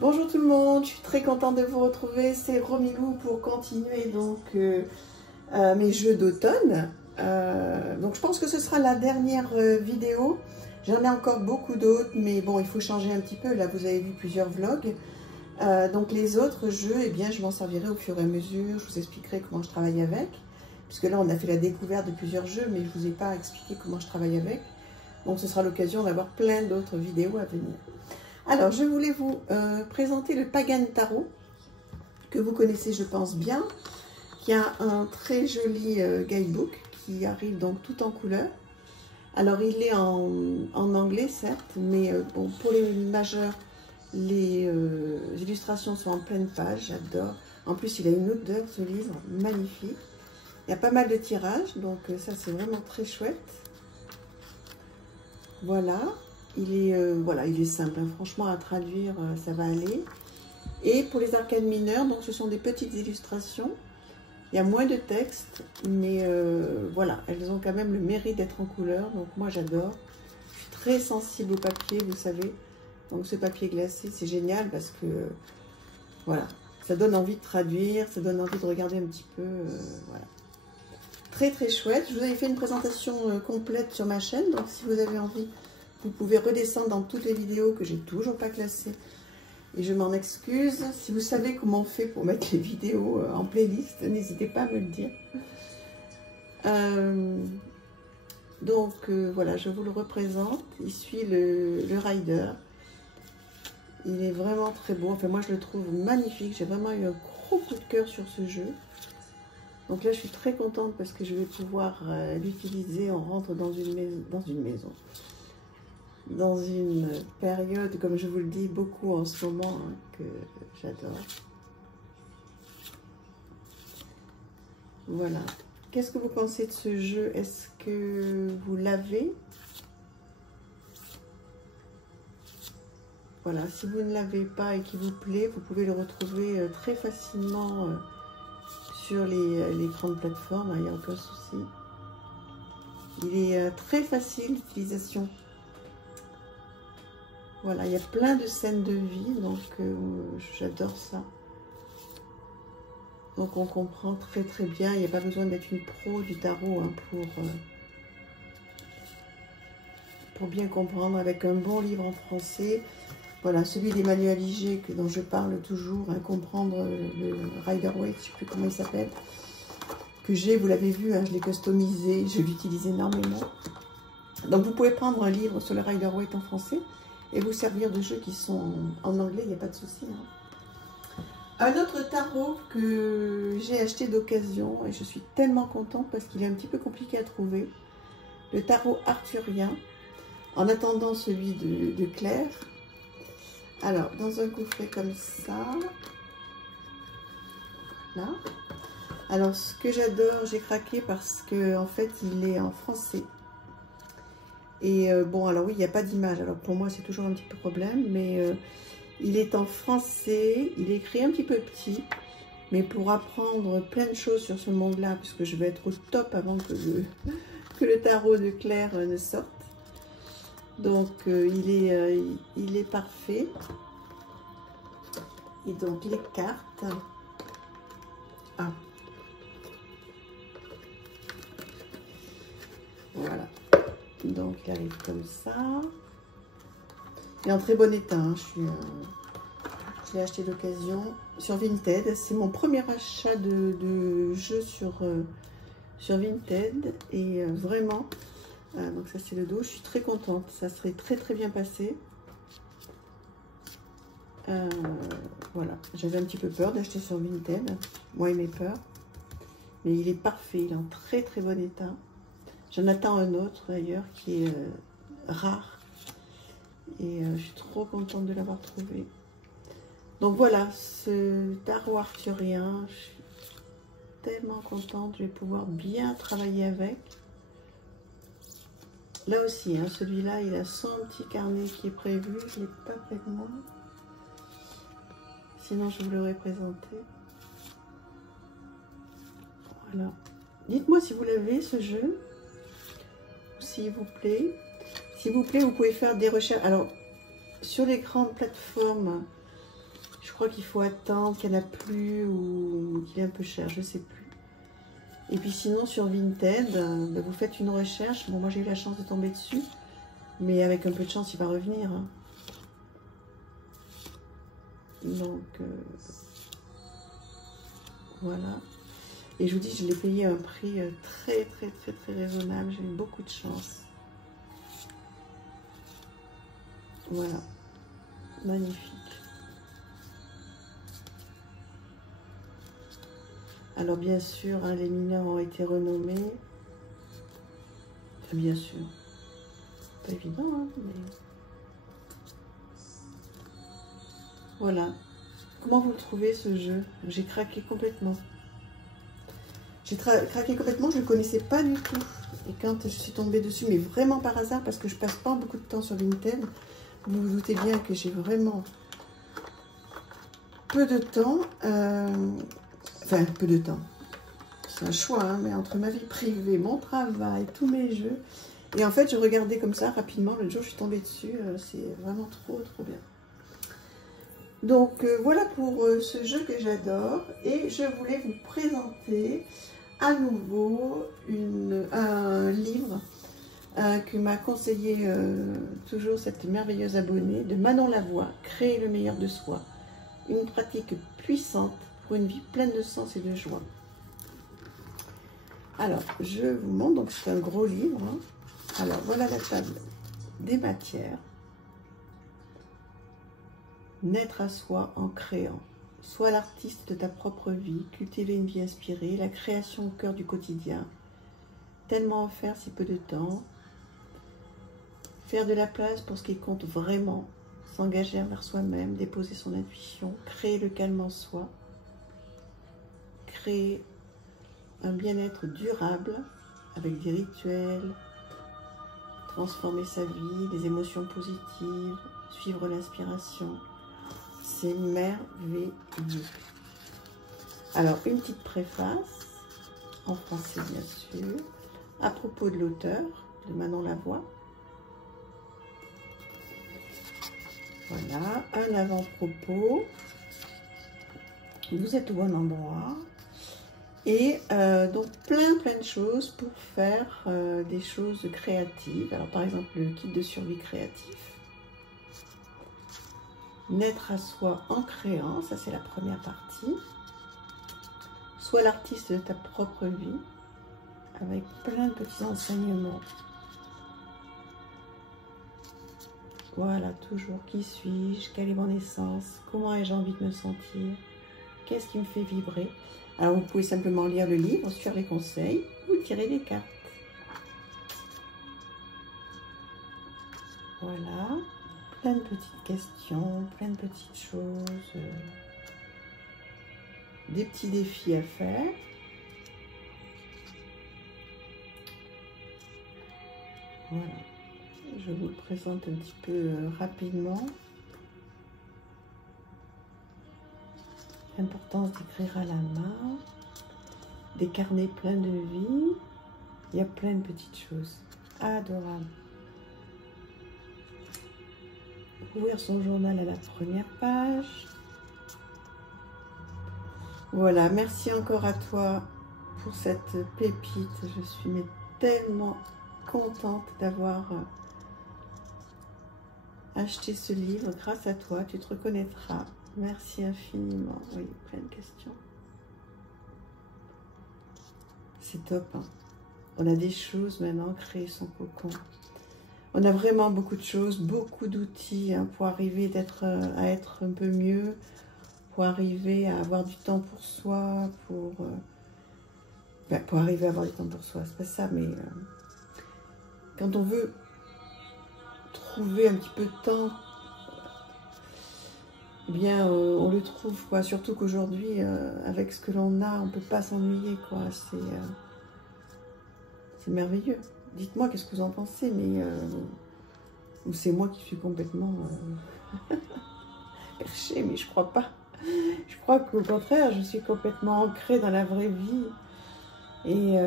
Bonjour tout le monde, je suis très contente de vous retrouver, c'est Romilou pour continuer donc mes jeux d'automne. Donc je pense que ce sera la dernière vidéo, j'en ai encore beaucoup d'autres mais bon il faut changer un petit peu, là vous avez vu plusieurs vlogs. Donc les autres jeux, eh bien je m'en servirai au fur et à mesure, je vous expliquerai comment je travaille avec. Puisque là on a fait la découverte de plusieurs jeux mais je ne vous ai pas expliqué comment je travaille avec. Donc ce sera l'occasion d'avoir plein d'autres vidéos à venir. Alors, je voulais vous présenter le Pagan Tarot, que vous connaissez, je pense, bien, qui a un très joli guidebook qui arrive donc tout en couleur. Alors, il est en anglais, certes, mais bon, pour les majeurs, les illustrations sont en pleine page, j'adore. En plus, il a une odeur, ce livre, magnifique. Il y a pas mal de tirages, donc ça, c'est vraiment très chouette. Voilà. Voilà, il est simple, hein. Franchement à traduire ça va aller. Et pour les arcanes mineures, donc ce sont des petites illustrations, il y a moins de texte, mais voilà, elles ont quand même le mérite d'être en couleur, donc moi j'adore. Je suis très sensible au papier, vous savez, donc ce papier glacé c'est génial parce que voilà, ça donne envie de traduire, ça donne envie de regarder un petit peu, voilà. Très très chouette. Je vous avais fait une présentation complète sur ma chaîne, donc si vous avez envie, vous pouvez redescendre dans toutes les vidéos que j'ai toujours pas classées. Et je m'en excuse. Si vous savez comment on fait pour mettre les vidéos en playlist, n'hésitez pas à me le dire. Voilà, je vous le représente. Il suit le rider. Il est vraiment très beau. Enfin, moi, je le trouve magnifique. J'ai vraiment eu un gros coup de cœur sur ce jeu. Donc là, je suis très contente parce que je vais pouvoir l'utiliser. On rentre dans une maison. Dans une période, comme je vous le dis, beaucoup en ce moment, hein, que j'adore. Voilà. Qu'est-ce que vous pensez de ce jeu? Est-ce que vous l'avez? Voilà, si vous ne l'avez pas et qu'il vous plaît, vous pouvez le retrouver très facilement sur les grandes plateformes, il n'y a aucun souci. Il est très facile d'utilisation. Voilà, il y a plein de scènes de vie, donc j'adore ça. Donc on comprend très très bien, il n'y a pas besoin d'être une pro du tarot hein, pour bien comprendre, avec un bon livre en français. Voilà, celui d'Emmanuel Iger dont je parle toujours, hein, comprendre le Rider-Waite, je ne sais plus comment il s'appelle, que j'ai, vous l'avez vu, hein, je l'ai customisé, je l'utilise énormément. Donc vous pouvez prendre un livre sur le Rider-Waite en français et vous servir de jeux qui sont en anglais, il n'y a pas de souci. Hein. Un autre tarot que j'ai acheté d'occasion, et je suis tellement contente parce qu'il est un petit peu compliqué à trouver, le tarot arthurien, en attendant celui de Claire. Alors, dans un coffret comme ça, là. Alors, ce que j'adore, j'ai craqué parce que en fait, il est en français. Et bon, alors oui, il n'y a pas d'image. Alors pour moi, c'est toujours un petit peu problème, mais il est en français. Il est écrit un petit peu petit, mais pour apprendre plein de choses sur ce monde-là, puisque je vais être au top avant que le tarot de Claire ne sorte. Donc, il est parfait. Et donc, les cartes. Ah. Voilà. Donc, il arrive comme ça. Il est en très bon état. Hein. Je l'ai acheté d'occasion sur Vinted. C'est mon premier achat de jeu sur Vinted. Et vraiment, donc ça c'est le dos. Je suis très contente. Ça serait très très bien passé. Voilà. J'avais un petit peu peur d'acheter sur Vinted. Moi et mes peurs. Mais il est parfait. Il est en très très bon état. J'en attends un autre d'ailleurs qui est rare et je suis trop contente de l'avoir trouvé. Donc voilà, ce tarot arthurien, je suis tellement contente, je vais pouvoir bien travailler avec. Là aussi, hein, celui-là, il a son petit carnet qui est prévu, je ne l'ai pas près de moi. Sinon, je vous l'aurais présenté. Voilà. Dites-moi si vous l'avez, ce jeu. S'il vous plaît. S'il vous plaît, vous pouvez faire des recherches. Alors, sur les grandes plateformes, crois qu'il faut attendre qu'il n'y en a plus ou qu'il est un peu cher, je ne sais plus. Et puis sinon, sur Vinted, bah, vous faites une recherche. Bon, moi, j'ai eu la chance de tomber dessus. Mais avec un peu de chance, il va revenir. Hein. Donc, voilà. Et je vous dis, je l'ai payé à un prix très raisonnable. J'ai eu beaucoup de chance. Voilà. Magnifique. Alors, bien sûr, hein, les mineurs ont été renommés. Enfin, bien sûr. Pas évident, hein, mais... Voilà. Comment vous le trouvez, ce jeu? J'ai craqué complètement. J'ai craqué complètement, je ne le connaissais pas du tout. Et quand je suis tombée dessus, mais vraiment par hasard, parce que je passe pas beaucoup de temps sur Vinted, vous vous doutez bien que j'ai vraiment peu de temps. Enfin, peu de temps. C'est un choix, hein, mais entre ma vie privée, mon travail, tous mes jeux. Et en fait, je regardais comme ça rapidement. L'autre jour, je suis tombée dessus. C'est vraiment trop bien. Donc, voilà pour ce jeu que j'adore. Et je voulais vous présenter à nouveau un livre que m'a conseillé toujours cette merveilleuse abonnée de Manon Lavoie, Créer le meilleur de soi. Une pratique puissante pour une vie pleine de sens et de joie. Alors, je vous montre, donc c'est un gros livre. Hein. Alors, voilà la table des matières. Naître à soi en créant. Sois l'artiste de ta propre vie, cultiver une vie inspirée, la création au cœur du quotidien. Tellement à faire si peu de temps. Faire de la place pour ce qui compte vraiment. S'engager envers soi-même, déposer son intuition, créer le calme en soi. Créer un bien-être durable avec des rituels, transformer sa vie, des émotions positives, suivre l'inspiration. C'est merveilleux. Alors, une petite préface, en français bien sûr, à propos de l'auteur, de Manon Lavoie. Voilà, un avant-propos. Vous êtes au bon endroit. Et donc plein de choses pour faire des choses créatives. Alors par exemple le kit de survie créatif. Naître à soi en créant, ça c'est la première partie. Sois l'artiste de ta propre vie, avec plein de petits enseignements. Voilà, toujours qui suis-je, quelle est mon essence, comment ai-je envie de me sentir, qu'est-ce qui me fait vibrer. Alors, vous pouvez simplement lire le livre, suivre les conseils ou tirer des cartes. Voilà, plein de petites questions, plein de petites choses, des petits défis à faire. Voilà, je vous le présente un petit peu rapidement. L'importance d'écrire à la main, des carnets pleins de vie, il y a plein de petites choses adorables. Ouvrir son journal à la première page. Voilà, merci encore à toi pour cette pépite. Je suis tellement contente d'avoir acheté ce livre. Grâce à toi, tu te reconnaîtras. Merci infiniment. Oui, plein de questions. C'est top. Hein. On a des choses maintenant, créer son cocon. On a vraiment beaucoup de choses, beaucoup d'outils hein, pour arriver à être un peu mieux, pour arriver à avoir du temps pour soi, pour arriver à avoir du temps pour soi, c'est pas ça, mais quand on veut trouver un petit peu de temps, eh bien, on le trouve, quoi. Surtout qu'aujourd'hui, avec ce que l'on a, on ne peut pas s'ennuyer, quoi. C'est merveilleux. Dites-moi, qu'est-ce que vous en pensez, mais... ou c'est moi qui suis complètement perchée, mais je crois pas. Je crois qu'au contraire, je suis complètement ancrée dans la vraie vie. Et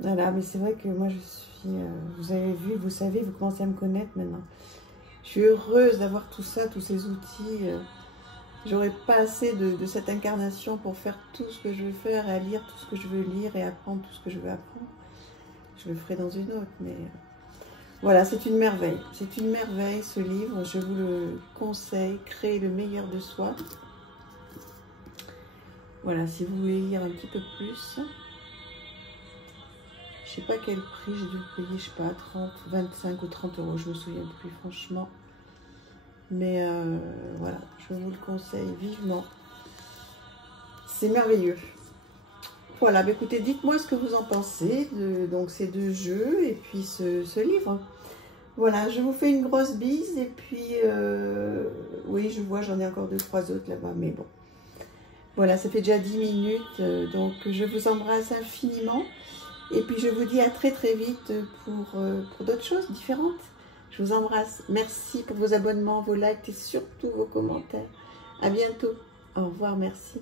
voilà, mais c'est vrai que moi, je suis... vous avez vu, vous savez, vous commencez à me connaître maintenant. Je suis heureuse d'avoir tout ça, tous ces outils. j'aurais pas assez de cette incarnation pour faire tout ce que je veux faire et à lire tout ce que je veux lire et apprendre tout ce que je veux apprendre. Je le ferai dans une autre, mais voilà, c'est une merveille. C'est une merveille ce livre, je vous le conseille, créer le meilleur de soi. Voilà, si vous voulez lire un petit peu plus. Je sais pas quel prix j'ai dû le payer, je sais pas, 30, 25 ou 30 euros, je me souviens plus franchement. Mais voilà, je vous le conseille vivement. C'est merveilleux. Voilà, bah écoutez, dites-moi ce que vous en pensez de donc ces deux jeux et puis ce livre. Voilà, je vous fais une grosse bise et puis oui, je vois, j'en ai encore 2-3 autres là-bas, mais bon. Voilà, ça fait déjà 10 minutes, donc je vous embrasse infiniment. Et puis je vous dis à très très vite pour d'autres choses différentes. Je vous embrasse. Merci pour vos abonnements, vos likes et surtout vos commentaires. À bientôt. Au revoir, merci.